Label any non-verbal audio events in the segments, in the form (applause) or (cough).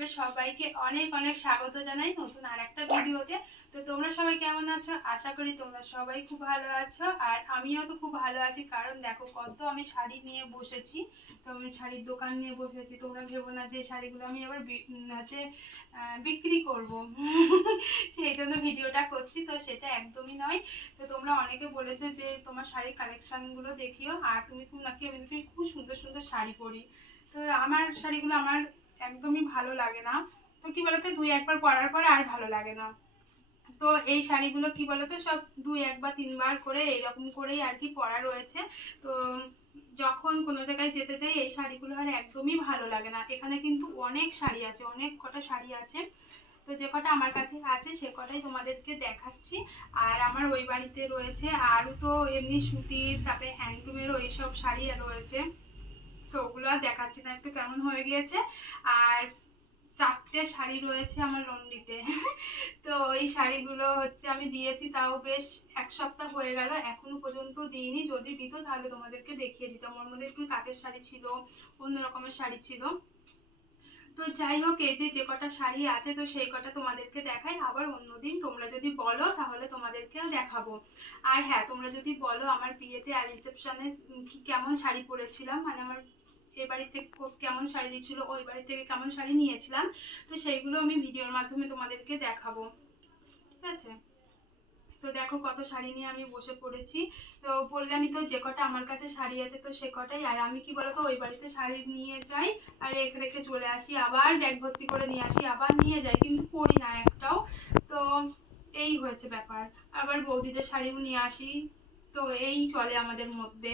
লাইফে সবাইকে অনেক অনেক স্বাগত জানাই নতুন আর একটা ভিডিওতে। তো তোমরা সবাই কেমন আছো? আশা করি তোমরা সবাই খুব ভালো আছো আর আমিও তো খুব ভালো আছি। কারণ দেখো, কত আমি শাড়ি নিয়ে বসেছি। তো আমি শাড়ির দোকান নিয়ে বসেছি। তোমরা ভেবো না যে শাড়িগুলো আমি আবার হচ্ছে বিক্রি করব। (laughs) সেই জন্য ভিডিওটা করছি। তো সেটা একদমই নয়। তো তোমরা অনেকে বলেছ যে তোমার শাড়ির কালেকশনগুলো দেখিও। আর তুমি নাকি আমি খুব সুন্দর সুন্দর শাড়ি পরি। তো আমার শাড়িগুলো আমার একদমই ভালো লাগে না। তো কি বলতো, দুই একবার পরার পরে আর ভালো লাগে না। তো এই শাড়িগুলো কি বলতো, সব দুই এক বা তিনবার করে এইরকম করেই আর কি পরা রয়েছে। তো যখন কোনো জায়গায় যেতে যাই, এই শাড়িগুলো আর একদমই ভালো লাগে না। এখানে কিন্তু অনেক শাড়ি আছে, অনেক কটা শাড়ি আছে। তো যে কটা আমার কাছে আছে, সে কটাই তোমাদেরকে দেখাচ্ছি। আর আমার ওই বাড়িতে রয়েছে আরও তো এমনি সুতির, তারপরে হ্যান্ডলুমেরও এইসব শাড়ি রয়েছে। তো ওগুলো আর দেখাচ্ছি না, একটু কেমন হয়ে গিয়েছে। আর চারটে শাড়ি রয়েছে আমার লন্ডিতে। (laughs) তো এই শাড়িগুলো হচ্ছে আমি দিয়েছি, তাও বেশ এক সপ্তাহ হয়ে গেল, এখনও পর্যন্ত দিইনি। যদি দিত তাহলে তোমাদেরকে দেখিয়ে দিতাম। ওর মধ্যে একটু তাঁতের শাড়ি ছিল, অন্য রকমের শাড়ি ছিল। তো যাই হোক, এই যে যে কটা শাড়ি আছে, তো সেই কটা তোমাদেরকে দেখাই। আবার অন্যদিন তোমরা যদি বলো, তাহলে তোমাদেরকেও দেখাবো। আর হ্যাঁ তোমরা যদি বলো আমার বিয়েতে আর রিসেপশনে কেমন শাড়ি পরেছিলাম মানে আমার এ বাড়ি থেকে কেমন শাড়ি দিয়েছিল, ওই বাড়ি থেকে কেমন শাড়ি নিয়েছিলাম, তো সেইগুলো আমি ভিডিওর মাধ্যমে তোমাদেরকে দেখাবো। ঠিক আছে? তো দেখো কত শাড়ি নিয়ে আমি বসে পড়েছি। তো বললামই তো যে কটা আমার কাছে শাড়ি আছে, তো সে কটাই। আর আমি কি বলতো, ওই বাড়িতে শাড়ি নিয়ে যাই, আর রেখে রেখে চলে আসি, আবার ব্যাগ ভর্তি করে নিয়ে আসি, আবার নিয়ে যাই, কিন্তু পরি না একটাও। তো এই হয়েছে ব্যাপার। আবার বৌদিদের শাড়িও নিয়ে আসি। তো এই চলে আমাদের মধ্যে।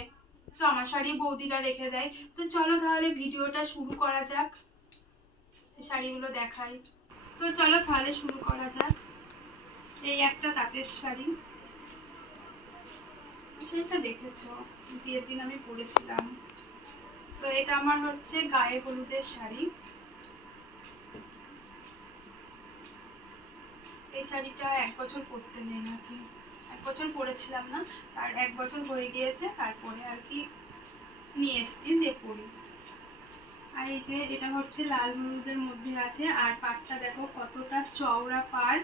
তো আমার শাড়ি বৌদিরা রেখে দেয়। তো চলো তাহলে ভিডিওটা শুরু করা যাক। শাড়িগুলো দেখাই। তো চলো তাহলে শুরু করা যাক। এই একটা তাঁতের শাড়ি। সেটা দেখেছ? বিয়ের দিন আমি পরেছিলাম। তো এটা আমার হচ্ছে গায়ে হলুদের শাড়ি। এই শাড়িটা এক বছর পরতে নেই নাকি? বছর পরেছিলাম না, আর এক বছর হয়ে গিয়েছে, তারপরে আর কি নিয়ে এসছি দিয়ে পরি আর এই যে এটা হচ্ছে লাল হলুদের মধ্যে আছে, আর পাটটা দেখো কতটা চওড়া পাড়।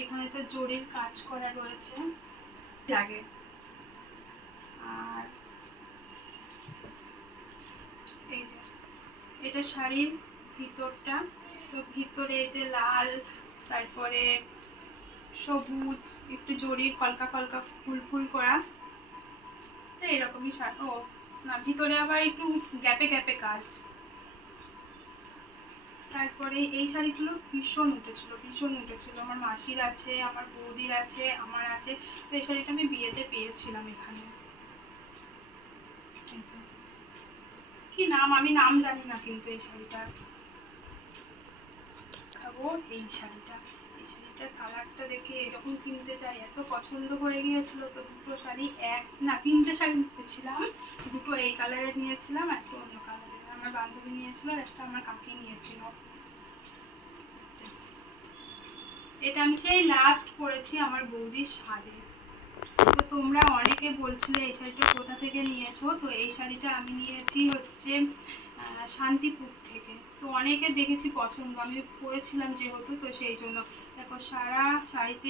এখানে তো জরির কাজ করা রয়েছে। লাগে। আর এই যে, এটা শাড়ির ভিতরটা। তো ভিতরে এই যে লাল, তারপরে সবুজ, একটু জরির, কলকা কলকা ফুল ফুল করা। তো এরকমই শাড়ি ও, না, ভিতরে আবার একটু গ্যাপে গ্যাপে কাজ। তারপরে এই শাড়িগুলো ভীষণ উঠেছিল ভীষণ উঠেছিল। আমার মাসির আছে, আমার বৌদির আছে, আমার আছে। তো এই শাড়িটা আমি বিয়েতে পেয়েছিলাম এখানে। কি নাম? আমি নাম জানি না কিন্তু এই শাড়িটার। খাব এই শাড়িটা। শাড়িটার কালারটা দেখে যখন কিনতে যাই এত পছন্দ হয়ে গিয়েছিল তো দুটো শাড়ি এক, না, তিনটে শাড়ি নিয়েছিলাম। দুটো এই কালারের নিয়েছিলাম একটা অন্য কালারের। আমার বান্ধবী নিয়েছিল আর একটা আমার কাকি নিয়েছিল। আচ্ছা। এটা আমি সেই লাস্ট পরেছি আমার বৌদির শাড়ি। তো তোমরা অনেকে বলছিলে, এই শাড়িটা কোথা থেকে নিয়েছো? তো এই শাড়িটা আমি নিয়েছি হচ্ছে শান্তিপুর থেকে। তো অনেকে দেখেছি পছন্দ। আমি পরেছিলাম যেহেতু, তো সেই জন্য। দেখো, সারা শাড়িতে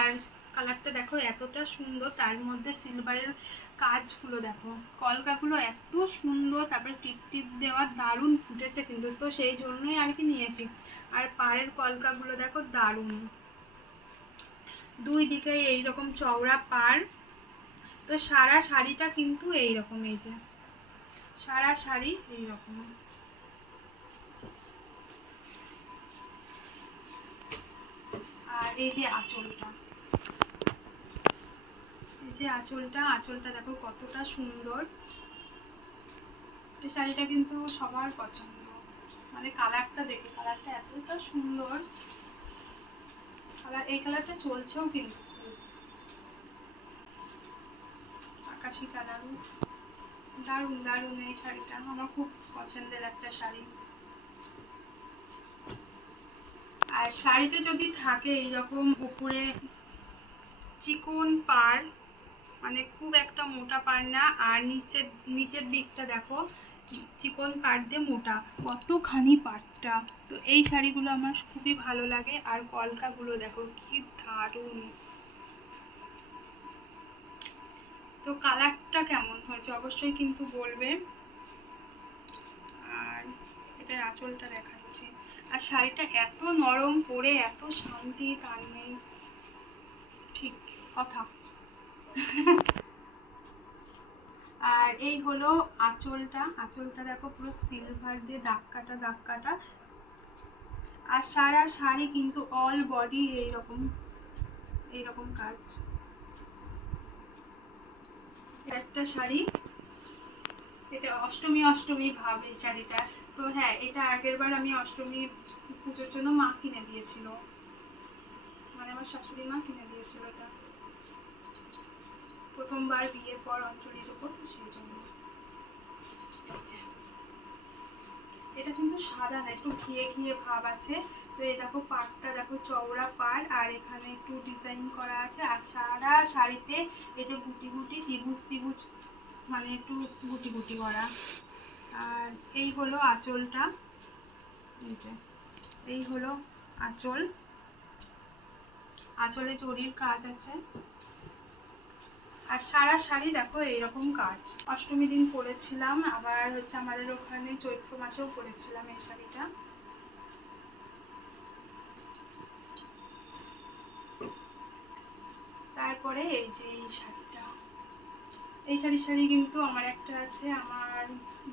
আর কালারটা দেখো এতটা সুন্দর, তার মধ্যে সিলভারের কাজগুলো দেখো, কলকাগুলো এত সুন্দর, তারপরে টিপ টিপ দেওয়া দারুণ ফুটেছে কিন্তু, তো সেই জন্যই আর কি নিয়েছি। আর পাড়ের কলকাগুলো দেখো দারুণ। দুই দিকে এইরকম চওড়া পাড়, তো সারা শাড়িটা কিন্তু এইরকম, এই যে। সারা শাড়ি এইরকম। আর এই যে আঁচলটা। এই যে আঁচলটা আঁচলটা দেখো কতটা সুন্দর। এই শাড়িটা কিন্তু সবার পছন্দ। মানে কালারটা দেখে, কালারটা এতটা সুন্দর। কালার, এই কালারটা চলছেও কিন্তু। আকাশি কালার, উফ, দারুণ দারুণ এই শাড়িটা। আমার খুব পছন্দের একটা শাড়ি। আর শাড়িতে যদি থাকে এইরকম উপরে চিকন পাড় মানে খুব একটা মোটা পাড় না, আর নিচের নিচের দিকটা দেখো, চিকন পাট দিয়ে মোটা, কতখানি পাটটা তো এই শাড়িগুলো আমার খুবই ভালো লাগে, আর কলকাগুলো দেখো কি দারুণ। তো কালারটা কেমন হয়েছে অবশ্যই কিন্তু বলবে। আর এটার আঁচলটা দেখাচ্ছি। আর শাড়িটা এত নরম পরে এত শান্তি, তার নেই। ঠিক কথা। আর এই হলো আঁচলটা। আঁচলটা দেখো পুরো সিলভার দিয়ে দাগ কাটা দাগ কাটা আর সারা শাড়ি কিন্তু অল বডি এইরকম এইরকম কাজ। একটা শাড়ি, এটা অষ্টমী অষ্টমী ভাব এই শাড়িটা তো হ্যাঁ এটা আগের বার আমি অষ্টমী পুজোর জন্য মা কিনে দিয়েছিল। মানে আমার শাশুড়ি মা কিনে দিয়েছিল এটা। প্রথমবার বিয়ের পর অঞ্জলির উপর সেই জন্য। আচ্ছা। এটা কিন্তু সাদা না, একটু ঘিয়ে ঘিয়ে ভাব আছে। তো এই দেখো পাড়টা, দেখো চওড়া পাড়, আর এখানে একটু ডিজাইন করা আছে। আর সারা শাড়িতে এই যে গুটি গুটি, ত্রিভুজ ত্রিভুজ মানে একটু গুটি গুটি করা। আর এই হলো আঁচলটা। এই যে, এই হলো আঁচল। আঁচলে জরির কাজ আছে। আর সারা শাড়ি দেখো এইরকম কাজ। অষ্টমী দিন পরেছিলাম আবার হচ্ছে আমাদের ওখানে চৈত্র মাসেও পরেছিলাম এই শাড়িটা। তারপরে এই যে এই শাড়িটা। এই শাড়ি শাড়ি কিন্তু আমার একটা আছে, আমার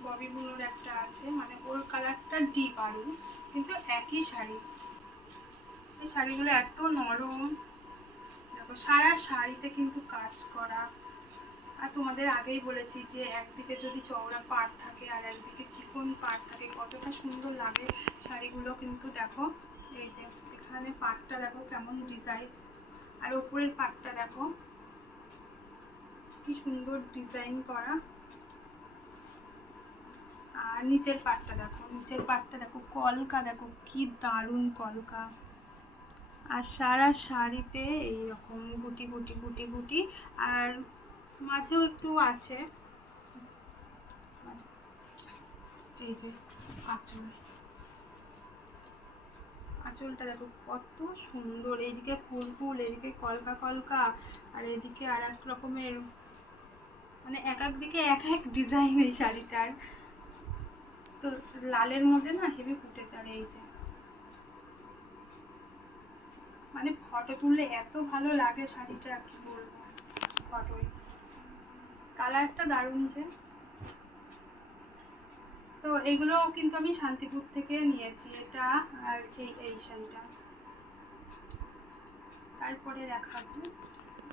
ববি বুনোর একটা আছে মানে ওর কালারটা ডিপ আরু, কিন্তু একই শাড়ি। এই শাড়িগুলো এত নরম। দেখো, সারা শাড়িতে কিন্তু কাজ করা। আর তোমাদের আগেই বলেছি যে একদিকে যদি চওড়া পাট থাকে আর একদিকে চিকন পাট থাকে, কতটা সুন্দর লাগে শাড়িগুলো। কিন্তু দেখো, এই যে এখানে পাটটা দেখো কেমন ডিজাইন আর ওপরের পাটটা দেখো, কি সুন্দর ডিজাইন করা। আর নিচের পাটটা দেখো, নিচের পাটটা দেখো, কলকা দেখো, কি দারুণ কলকা। আর সারা শাড়িতে এইরকম গুটি গুটি গুটি গুটি, আর মাঝেও একটু আছে। এই যে আঁচল। আঁচলটা দেখো, কত সুন্দর, এইদিকে ফুল ফুল এদিকে কলকা কলকা, আর এদিকে আর এক রকমের মানে এক এক দিকে এক এক ডিজাইন এই শাড়িটার। তো লালের মধ্যে না হেভি ফুটেছে আর এই যে। মানে ফটো তুললে এত ভালো লাগে শাড়িটা, কি বলব? ফটোয় কালারটা দারুণ যে। তো এগুলো কিন্তু আমি শান্তিপুর থেকে নিয়েছি, এটা আর এই এই শাড়িটা। তারপরে দেখাবো।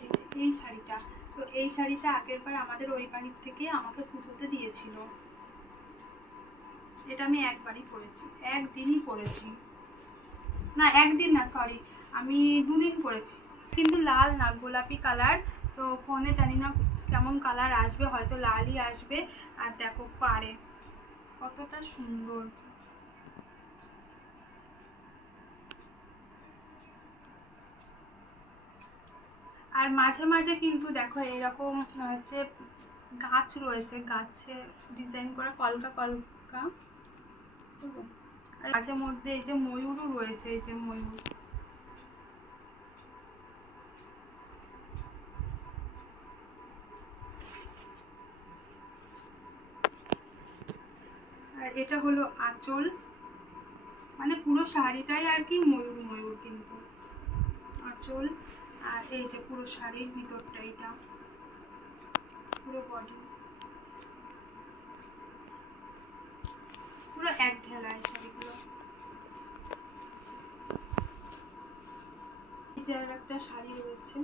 এই এই শাড়িটা। তো এই শাড়িটা আগের বার আমাদের ওই বাড়ির থেকে আমাকে পুজোতে দিয়েছিল। এটা আমি একবারই পরেছি একদিনই পরেছি না, একদিন না সরি আমি দুদিন পরেছি কিন্তু লাল না, গোলাপি কালার তো ফোনে জানি না কেমন কালার আসবে, হয়তো লালই আসবে। আর দেখো পারে কতটা সুন্দর। আর মাঝে মাঝে কিন্তু দেখো, এরকম হচ্ছে গাছ রয়েছে, গাছে ডিজাইন করা কলকা কলকা গাছের মধ্যে এই যে ময়ূরও রয়েছে, এই যে ময়ূর। আর এটা হলো আঁচল। মানে পুরো শাড়িটাই আর কি ময়ূর ময়ূর কিন্তু। আঁচল। আর এই যে পুরো শাড়ির ভিতরটা, এটা। পুরো বডি এক ঢেলায় শাড়িগুলো। আর একটা শাড়ি রয়েছে।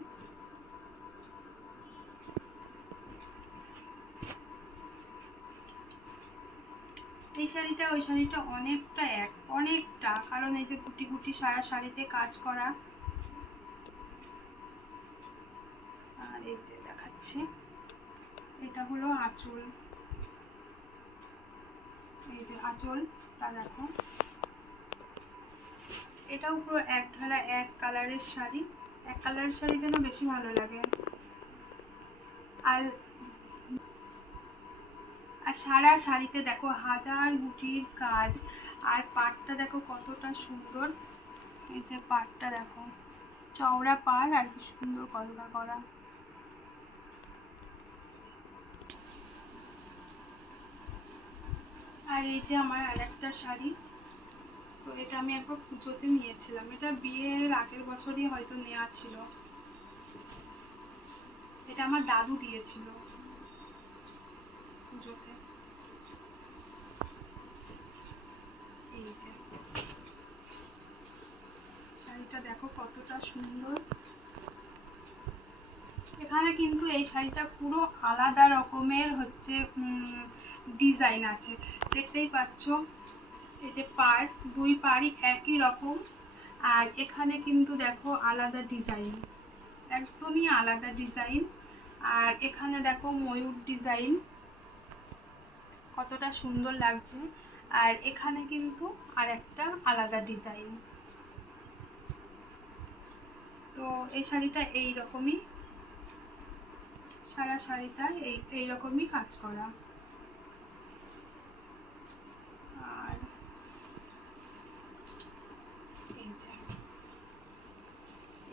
এই শাড়িটা, ওই শাড়িটা অনেকটা এক, অনেকটা, কারণ এই যে গুটি গুটি সারা শাড়িতে কাজ করা। আর এই যে দেখাচ্ছি, এটা হলো আঁচল। এই যে আঁচলটা দেখো এটাও পুরো এক ঢালা এক কালারের শাড়ি। এক কালারের শাড়ি যেন বেশি ভালো লাগে। আর আর সারা শাড়িতে দেখো হাজার গুটির কাজ। আর পাটটা দেখো কতটা সুন্দর। এই যে পাটটা দেখো। চওড়া পাড় আর কি সুন্দর কলকা করা। আর এই যে আমার আর একটা শাড়ি, তো এটা আমি একবার পুজোতে নিয়েছিলাম। এটা বিয়ের আগের বছরই হয়তো নেওয়া ছিল। এটা আমার দাদু দিয়েছিল পুজোতে। এই যে। শাড়িটা দেখো কতটা সুন্দর। এখানে কিন্তু এই শাড়িটা পুরো আলাদা রকমের হচ্ছে ডিজাইন আছে। দেখতেই পাচ্ছ, এই যে পার দুই পাড়ই একই রকম। আর এখানে কিন্তু দেখো আলাদা ডিজাইন, একদমই আলাদা ডিজাইন। আর এখানে দেখো ময়ূর ডিজাইন, কতটা সুন্দর লাগছে। আর এখানে কিন্তু আর একটা আলাদা ডিজাইন। তো এই শাড়িটা এই রকমই, সারা শাড়িটা এই এই রকমই কাজ করা আর এই যে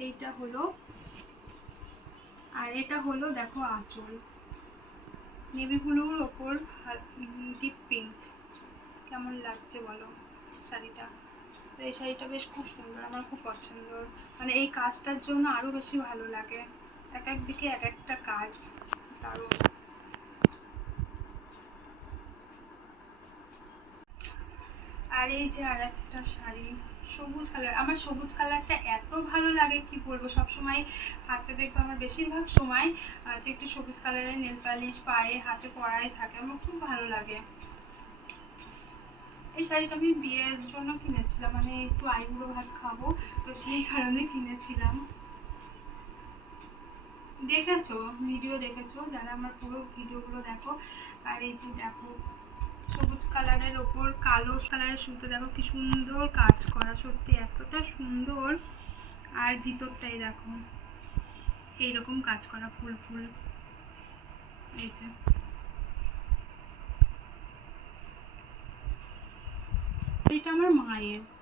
এইটা হলো, আর এটা হলো দেখো আঁচল। নেভি ব্লুর ওপর ডিপ পিঙ্ক কেমন লাগছে বলো শাড়িটা? তো এই শাড়িটা বেশ খুব সুন্দর, আমার খুব পছন্দ। মানে এই কাজটার জন্য আরও বেশি ভালো লাগে। এক এক দিকে এক একটা কাজ দারুণ আর এই যে আর একটা শাড়ি সবুজ কালার আমার সবুজ কালারটা এত ভালো লাগে, কি বলব? সব সময় হাতে দেখব আমার বেশিরভাগ সময় যে একটু সবুজ কালারের নেল পালিশ পায়ে, হাতে পরাই থাকে, আমার খুব ভালো লাগে। এই শাড়িটা আমি বিয়ের জন্য কিনেছিলাম মানে একটু আইবুড়ো ভাত খাব, তো সেই কারণে কিনেছিলাম। দেখেছ? ভিডিও দেখেছ? যারা আমার পুরো ভিডিওগুলো দেখো, আর এই যে দেখো সবুজ কালারের ওপর কালো কালারের সুতো। দেখো কি সুন্দর কাজ করা, সত্যি এতটা সুন্দর। আর ভিতরটাই দেখো, এইরকম কাজ করা ফুল ফুল। এই যে। এটা আমার মায়ের।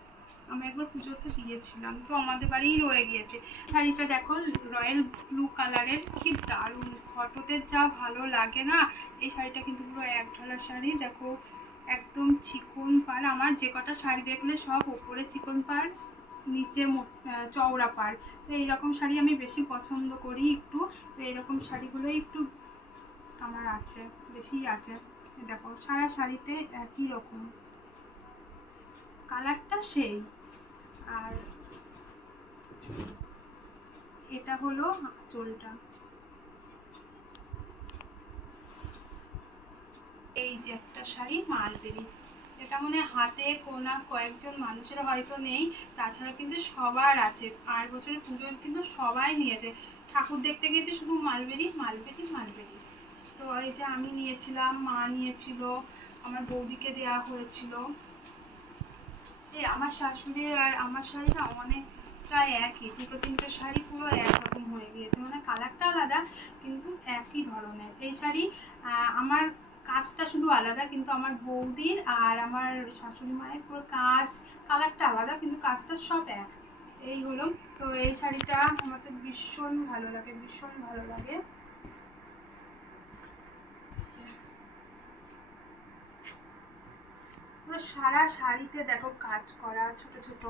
আমি একবার পুজোতে দিয়েছিলাম তো আমাদের বাড়িই রয়ে গিয়েছে। শাড়িটা দেখো, রয়্যাল ব্লু কালারের, কি দারুণ। ফটোতে যা ভালো লাগে না, এই শাড়িটা কিন্তু পুরো এক ঢালা শাড়ি, দেখো, একদম চিকন পাড়। আমার যে কটা শাড়ি দেখলে সব ওপরে চিকন পাড়, নিচে চওড়া পাড়। তো এইরকম শাড়ি আমি বেশি পছন্দ করি একটু, তো এরকম শাড়িগুলোই একটু আমার আছে বেশি আছে। দেখো, সারা শাড়িতে একই রকম। কালারটা সেই। আর এটা হলো আঁচলটা। এই যে একটা শাড়ি, মালবেরি। এটা মনে হাতে কোনা কয়েকজন মানুষের হয়তো নেই, তাছাড়া কিন্তু সবার আছে। আর বছরের পুজোর কিন্তু সবাই নিয়েছে। ঠাকুর দেখতে গিয়েছে শুধু মালবেরি মালবেরি মালবেরি। তো এই যে আমি নিয়েছিলাম, মা নিয়েছিল, আমার বৌদিকে দেওয়া হয়েছিল। এই আমার শাশুড়ির আর আমার শাড়িটা অনেকটা একই। দুটো তিনটে শাড়ি পুরো একরকম হয়ে গিয়েছে। মানে কালারটা আলাদা, কিন্তু একই ধরনের। এই শাড়ি আমার কাজটা শুধু আলাদা, কিন্তু আমার বৌদির আর আমার শাশুড়ি মায়ের পুরো কাজ কালারটা আলাদা, কিন্তু কাজটা সব এক। এই হলো। তো এই শাড়িটা আমাকে ভীষণ ভালো লাগে, ভীষণ ভালো লাগে। পুরো সারা শাড়িতে দেখো কাজ করা, ছোট ছোট,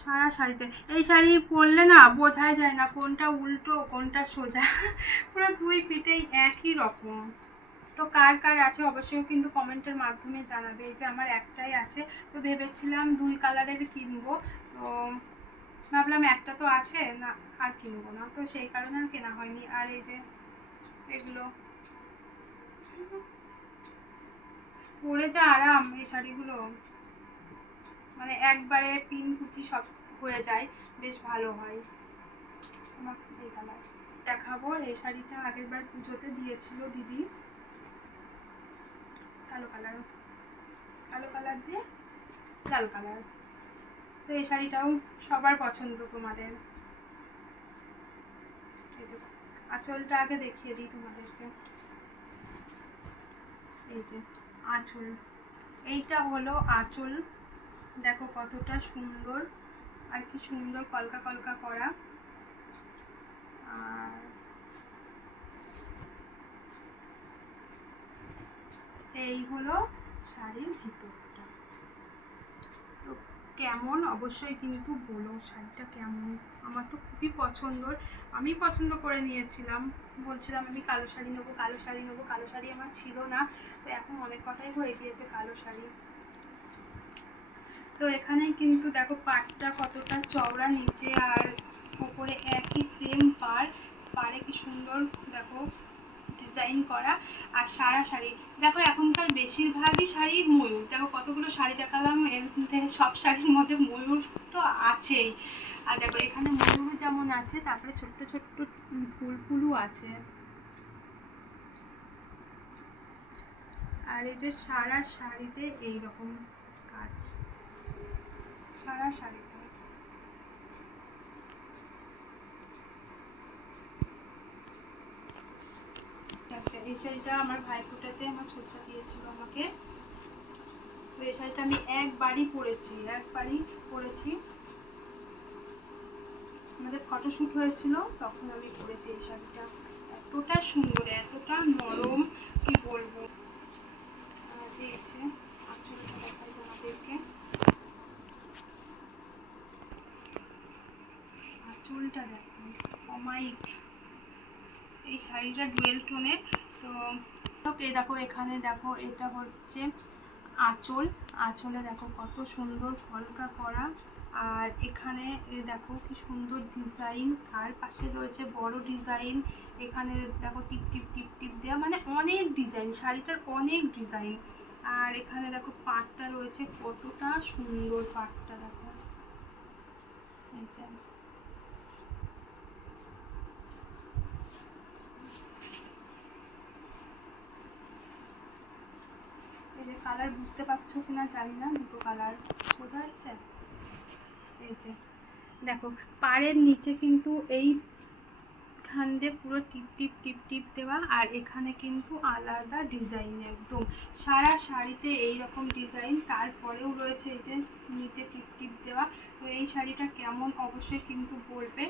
সারা শাড়িতে। এই শাড়ি পরলে না বোঝাই যায় না কোনটা উল্টো, কোনটা সোজা। (laughs) পুরো দুই পিঠেই একই রকম। তো কার কার আছে অবশ্যই কিন্তু কমেন্টের মাধ্যমে জানাবে। এই যে আমার একটাই আছে, তো ভেবেছিলাম দুই কালারের কিনবো। তো ভাবলাম একটা তো আছে, না আর কিনবো না। তো সেই কারণে আর কেনা হয়নি। আর এই যে এগুলো। পরে যা আরাম এই শাড়িগুলো মানে একবারে পিন কুচি সব হয়ে যায়, বেশ ভালো হয়। আমার এই কালার দেখাবো, এই শাড়িটা আগের বার পুজোতে দিয়েছিল দিদি। কালো কালার। কালো কালার দিয়ে লাল কালার। তো এই শাড়িটাও সবার পছন্দ তোমাদের। আঁচলটা আগে দেখিয়ে দিই তোমাদেরকে। এই যে। আঁচল। এইটা হলো আঁচল। দেখো কতটা সুন্দর। আর কি সুন্দর কলকা কলকা করা। আর এই হলো শাড়ির ভিতরটা তো কেমন? অবশ্যই কিন্তু বলো, শাড়িটা কেমন? আমার তো খুবই পছন্দর। আমি পছন্দ করে নিয়েছিলাম। বলছিলাম আমি কালো শাড়ি নেব, কালো শাড়ি নেব। কালো শাড়ি আমার ছিল না। তো এখন অনেক কটাই হয়ে গিয়েছে কালো শাড়ি। তো এখানে কিন্তু দেখো পাটটা কতটা চওড়া নিচে আর ওপরে একই সেম পার। পারে কি সুন্দর দেখো। ডিজাইন করা আর সারা শাড়ি। দেখো, এখনকার বেশিরভাগই শাড়ি ময়ূর। দেখো, কতগুলো শাড়ি দেখালাম, এর মধ্যে সব শাড়ির মধ্যে ময়ূর তো আছেই। আর দেখো, এখানে ময়ূর যেমন আছে, তারপরে ছোট্ট ছোট্ট ফুল ফুলও আছে। আর এই যে সারা শাড়িতে এই রকম কাজ। সারা শাড়িতে একটা এই শাড়িটা আমার ভাইফোঁটাতে আমার ছোট্টা দিয়েছিল আমাকে। তো এই শাড়িটা আমি একবারই পরেছি একবারই পরেছি। আমাদের ফটোশ্যুট হয়েছিল, তখন আমি পরেছি এই শাড়িটা। এতটা সুন্দর, এতটা নরম, কি বলব? দিয়েছে, আঁচলটা দেখাই তোমাদেরকে আঁচলটা দেখো অমাইক এই শাড়িটা ডুয়েল টোনের তো এই দেখো, এখানে দেখো, এটা হচ্ছে আঁচল। আঁচলে দেখো, কত সুন্দর ফলকা করা। আর এখানে দেখো, কি সুন্দর ডিজাইন। তার পাশে রয়েছে বড় ডিজাইন। এখানে দেখো, টিপ টিপ টিপ টিপ দেওয়া। মানে অনেক ডিজাইন, শাড়িটার অনেক ডিজাইন। আর এখানে দেখো, পাটটা রয়েছে কতটা সুন্দর পাটটা, দেখো। এই যে এই যে কালার বুঝতে পারছ কিনা জানি না, দুটো কালার বোঝা যাচ্ছে? এই যে, দেখো, পাড়ের নিচে কিন্তু এই খান দিয়ে পুরো টিপ টিপ টিপ টিপ দেওয়া, আর এখানে কিন্তু আলাদা ডিজাইন একদম। সারা শাড়িতে এই রকম ডিজাইন তারপরেও রয়েছে এই যে নিচে টিপ টিপ দেওয়া। তো এই শাড়িটা কেমন অবশ্যই কিন্তু বলবে।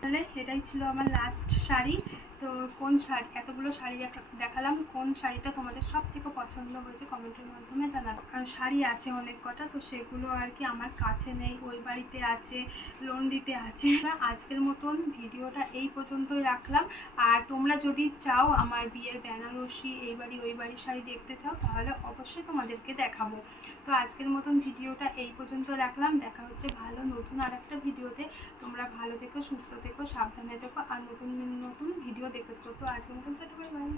তাহলে এটাই ছিল আমার লাস্ট শাড়ি। তো কোন শাড়ি, এতগুলো শাড়ি দেখা- দেখালাম, কোন শাড়িটা তোমাদের সব থেকে পছন্দ হয়েছে কমেন্টের মাধ্যমে জানাব। শাড়ি আছে অনেক কটা, তো সেগুলো আর কি আমার কাছে নেই, ওই বাড়িতে আছে লোন দিতে আছে আজকের মতন ভিডিওটা এই পর্যন্তই রাখলাম। আর তোমরা যদি চাও আমার বিয়ের বেনারসি, এই বাড়ি, ওই বাড়ির শাড়ি দেখতে চাও, তাহলে অবশ্যই তোমাদেরকে দেখাবো। তো আজকের মতন ভিডিওটা এই পর্যন্ত রাখলাম। দেখা হচ্ছে ভালো নতুন আর একটা ভিডিওতে। তোমরা ভালো থেকো, সুস্থ থেকো, সাবধানে থেকো, আর নতুন নতুন ভিডিও দেখতে থাকো। তো আজকে মতন টাটা বাই বাই